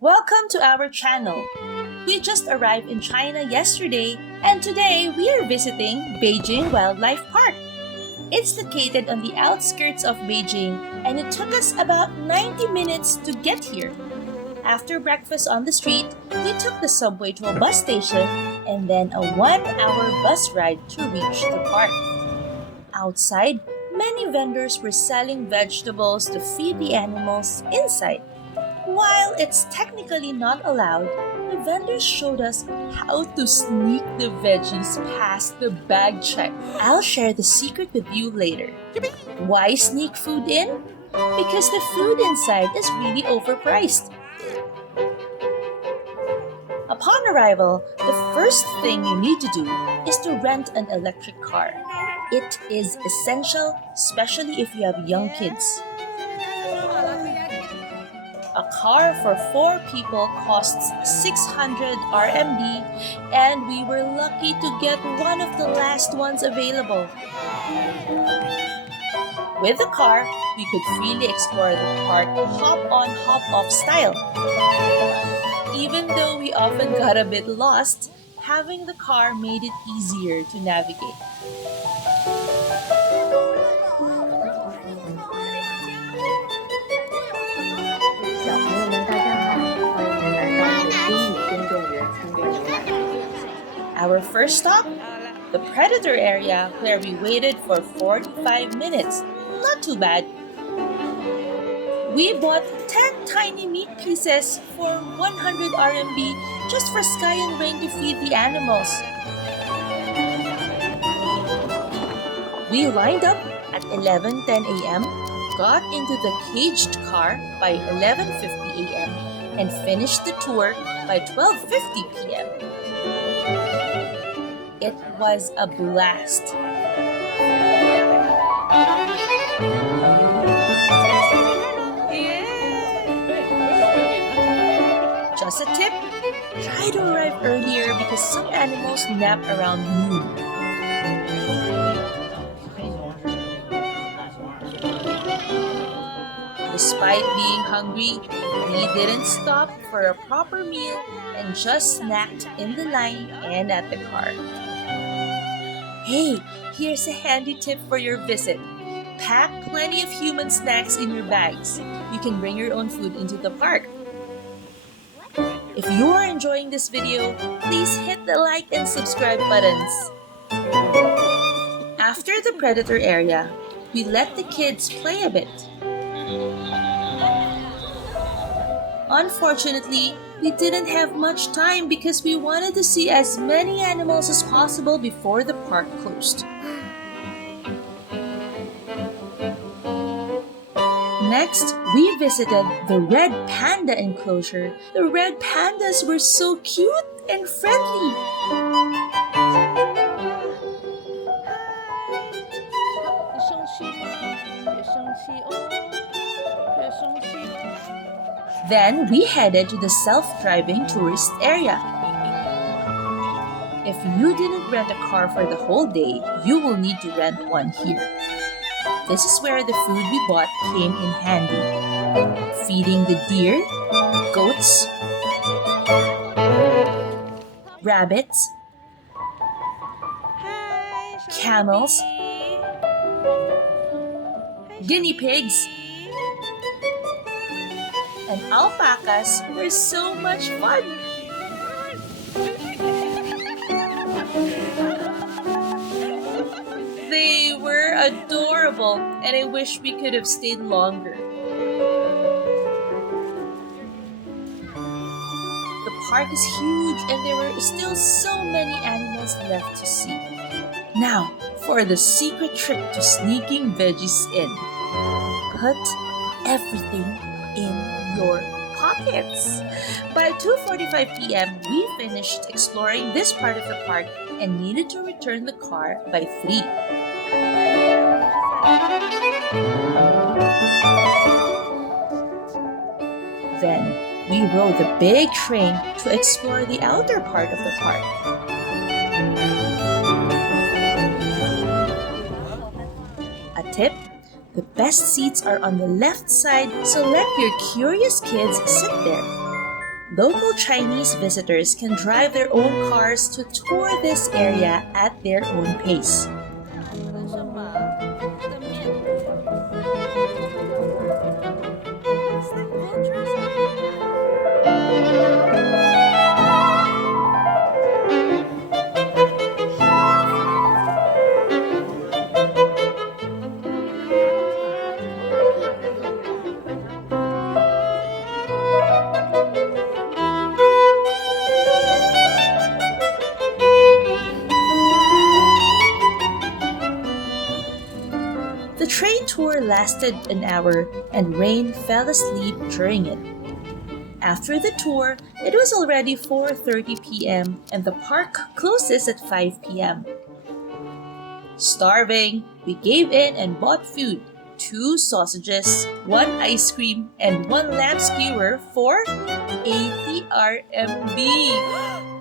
Welcome to our channel. We just arrived in China yesterday and today we are visiting Beijing Wildlife Park. It's located on the outskirts of Beijing and it took us about 90 minutes to get here. After breakfast on the street, we took the subway to a bus station and then a 1-hour bus ride to reach the park. Outside, many vendors were selling vegetables to feed the animals inside. While it's technically not allowed, the vendors showed us how to sneak the veggies past the bag check. I'll share the secret with you later. Why sneak food in? Because the food inside is really overpriced. Upon arrival, the first thing you need to do is to rent an electric car. It is essential, especially if you have young kids. A car for 4 people costs 600 RMB and we were lucky to get one of the last ones available. With the car, we could freely explore the park hop-on, hop-off style. Even though we often got a bit lost, having the car made it easier to navigate. Our first stop? The predator area where we waited for 45 minutes. Not too bad. We bought 10 tiny meat pieces for 100 RMB just for Skye and Rain to feed the animals. We lined up at 11:10 a.m., got into the caged car by 11:50 a.m., and finished the tour by 12:50 p.m. It was a blast. Just a tip, try to arrive earlier because some animals nap around noon. Despite being hungry, we didn't stop for a proper meal and just snacked in the line and at the car. Hey, here's a handy tip for your visit. Pack plenty of human snacks in your bags. You can bring your own food into the park. If you are enjoying this video, please hit the like and subscribe buttons. After the predator area, we let the kids play a bit. Unfortunately, we didn't have much time because we wanted to see as many animals as possible before the park closed. Next, we visited the Red Panda enclosure. The Red Pandas were so cute and friendly. Then we headed to the self-driving tourist area. If you didn't rent a car for the whole day, you will need to rent one here. This is where the food we bought came in handy. Feeding the deer, goats, rabbits, camels, guinea pigs, and alpacas were so much fun. They were adorable and I wish we could have stayed longer. The park is huge and there were still so many animals left to see. Now, for the secret trick to sneaking veggies in. Put everything in your pockets. By 2:45 p.m., we finished exploring this part of the park and needed to return the car by 3. Then, we rode the big train to explore the outer part of the park. A tip: the best seats are on the left side, so let your curious kids sit there. Local Chinese visitors can drive their own cars to tour this area at their own pace. The train tour lasted an hour and Rain fell asleep during it. After the tour, it was already 4:30 p.m. and the park closes at 5 p.m. Starving, we gave in and bought food, 2 sausages, 1 ice cream, and 1 lamb skewer for 80 RMB.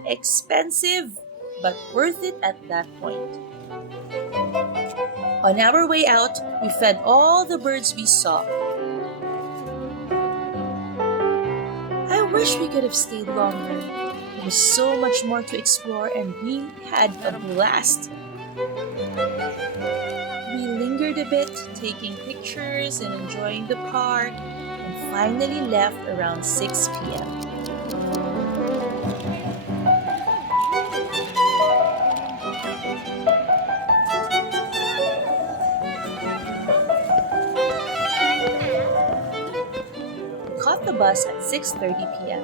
Expensive, but worth it at that point. On our way out, we fed all the birds we saw. I wish we could have stayed longer. There was so much more to explore and we had a blast. We lingered a bit, taking pictures and enjoying the park, and finally left around 6 p.m. Caught the bus at 6:30 p.m.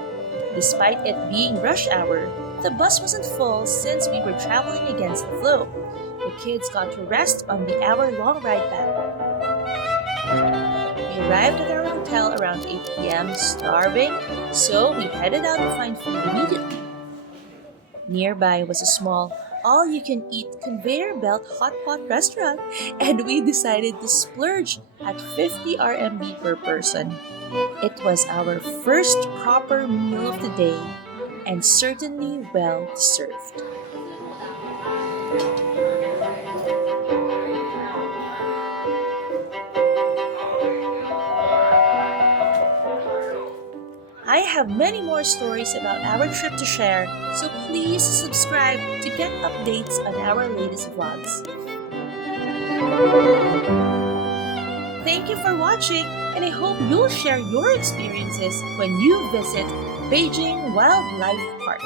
Despite it being rush hour, the bus wasn't full since we were traveling against the flow. The kids got to rest on the hour-long ride back. We arrived at our hotel around 8 p.m. starving, so we headed out to find food immediately. Nearby was a small all-you-can-eat conveyor belt hotpot restaurant, and we decided to splurge at 50 RMB per person. It was our first proper meal of the day and certainly well deserved. I have many more stories about our trip to share, so please subscribe to get updates on our latest vlogs. Thank you for watching, and I hope you'll share your experiences when you visit Beijing Wildlife Park.